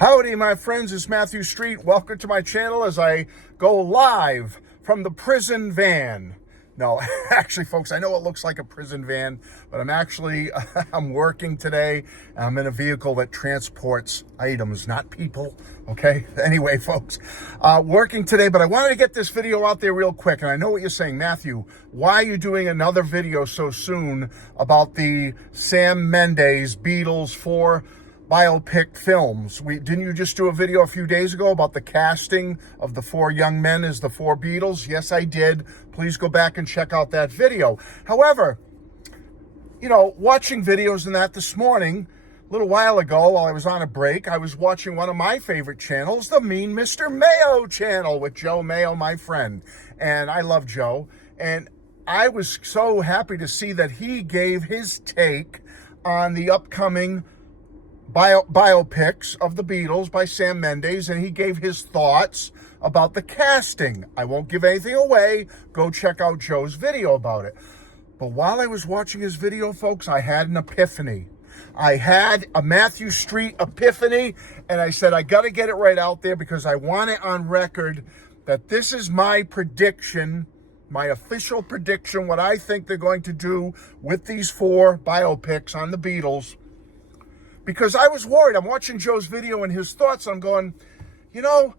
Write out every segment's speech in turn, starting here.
Howdy, my friends. It's Matthew Street. Welcome to my channel as I go live from the prison van. No, actually, folks, I know it looks like a prison van, but I'm working today. I'm in a vehicle that transports items, not people, okay? Anyway, folks, working today, but I wanted to get this video out there real quick, and I know what you're saying. Matthew, why are you doing another video so soon about the Sam Mendes Beatles 4 biopic films? Didn't you just do a video a few days ago about the casting of the 4 young men as the 4 Beatles? Yes, I did. Please go back and check out that video. However, watching videos and that this morning, a little while ago while I was on a break, I was watching one of my favorite channels, the Mean Mr. Mayo channel with Joe Mayo, my friend. And I love Joe. And I was so happy to see that he gave his take on the upcoming biopics of the Beatles by Sam Mendes, and he gave his thoughts about the casting. I won't give anything away. Go check out Joe's video about it. But while I was watching his video, folks, I had an epiphany. I had a Matthew Street epiphany, and I said, I got to get it right out there because I want it on record that this is my prediction, my official prediction, what I think they're going to do with these 4 biopics on the Beatles. Because I was worried. I'm watching Joe's video and his thoughts. I'm going, and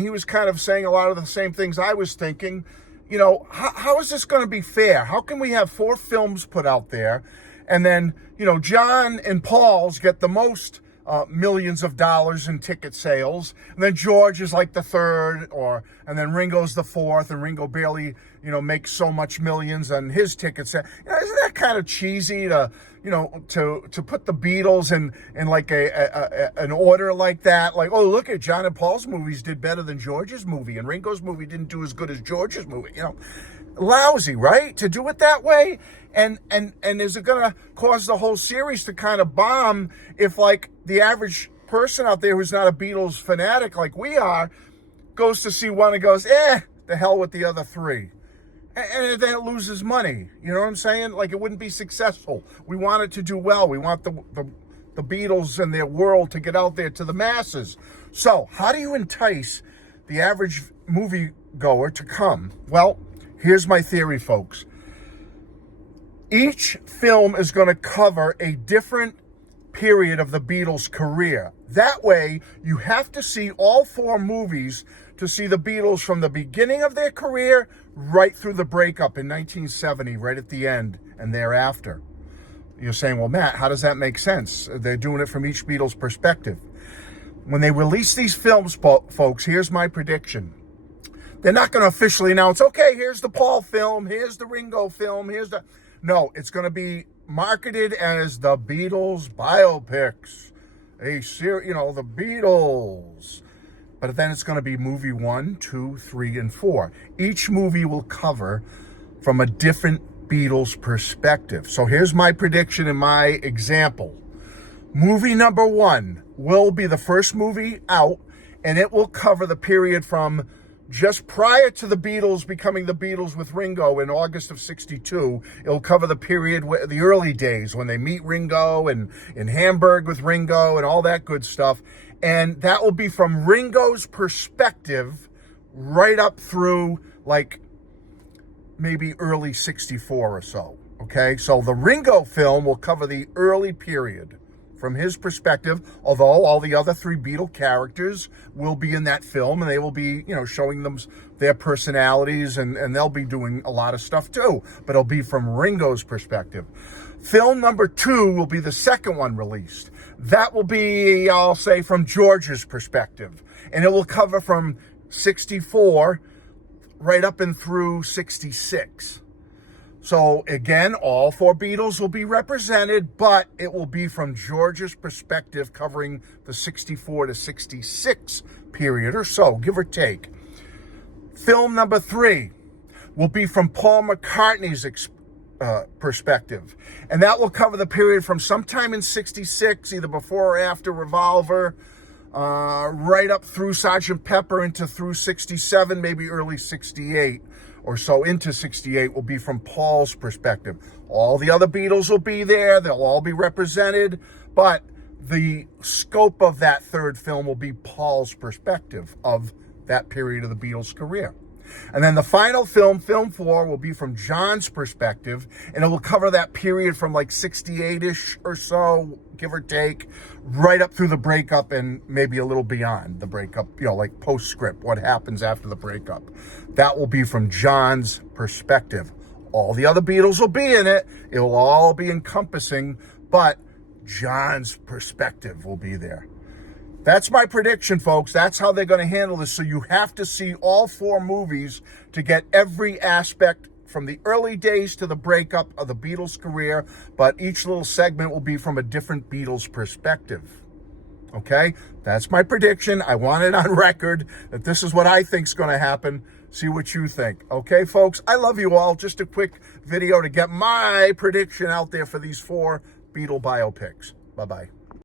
he was kind of saying a lot of the same things I was thinking. How is this going to be fair? How can we have 4 films put out there, and then, John and Paul's get the most millions of dollars in ticket sales, and then George is like the 3rd, and then Ringo's the 4th, and Ringo barely, makes so much millions on his ticket sale. Isn't that kind of cheesy to put the Beatles in like an order like that? Like, oh, look at John and Paul's movies did better than George's movie, and Ringo's movie didn't do as good as George's movie. Lousy, right? To do it that way. And is it going to cause the whole series to kind of bomb if, like, the average person out there who's not a Beatles fanatic like we are goes to see one and goes, the hell with the other 3. And then it loses money. You know what I'm saying? Like, it wouldn't be successful. We want it to do well. We want the Beatles and their world to get out there to the masses. So how do you entice the average movie goer to come? Well, here's my theory, folks. Each film is going to cover a different period of the Beatles' career. That way, you have to see all 4 movies to see the Beatles from the beginning of their career right through the breakup in 1970, right at the end and thereafter. You're saying, well, Matt, how does that make sense? They're doing it from each Beatles' perspective. When they release these films, folks, here's my prediction. They're not going to officially announce, okay, here's the Paul film, here's the Ringo film, No, it's going to be marketed as the Beatles biopics. The Beatles. But then it's going to be movie 1, 2, 3, and 4. Each movie will cover from a different Beatles perspective. So here's my prediction and my example. Movie number 1 will be the first movie out, and it will cover the period from just prior to the Beatles becoming the Beatles with Ringo in August of 62. It'll cover the period, the early days when they meet Ringo and in Hamburg with Ringo and all that good stuff. And that will be from Ringo's perspective right up through like maybe early 64 or so. Okay, so the Ringo film will cover the early period from his perspective, although all the other 3 Beatle characters will be in that film, and they will be, showing them their personalities, and they'll be doing a lot of stuff too, but it'll be from Ringo's perspective. Film number 2 will be the second one released. That will be, I'll say, from George's perspective, and it will cover from 64 right up and through 66. So again, all 4 Beatles will be represented, but it will be from George's perspective, covering the 64 to 66 period or so, give or take. Film number 3 will be from Paul McCartney's perspective, and that will cover the period from sometime in 66, either before or after Revolver, right up through Sgt. Pepper through 67, maybe early 68. Or so into 68 will be from Paul's perspective. All the other Beatles will be there. They'll all be represented. But the scope of that third film will be Paul's perspective of that period of the Beatles' career. And then the final film, film 4, will be from John's perspective, and it will cover that period from like 68-ish or so, give or take, right up through the breakup and maybe a little beyond the breakup, like postscript, what happens after the breakup. That will be from John's perspective. All the other Beatles will be in it. It will all be encompassing, but John's perspective will be there. That's my prediction, folks. That's how they're going to handle this. So you have to see all 4 movies to get every aspect from the early days to the breakup of the Beatles' career, but each little segment will be from a different Beatles perspective. Okay? That's my prediction. I want it on record that this is what I think is going to happen. See what you think. Okay, folks? I love you all. Just a quick video to get my prediction out there for these 4 Beatle biopics. Bye-bye.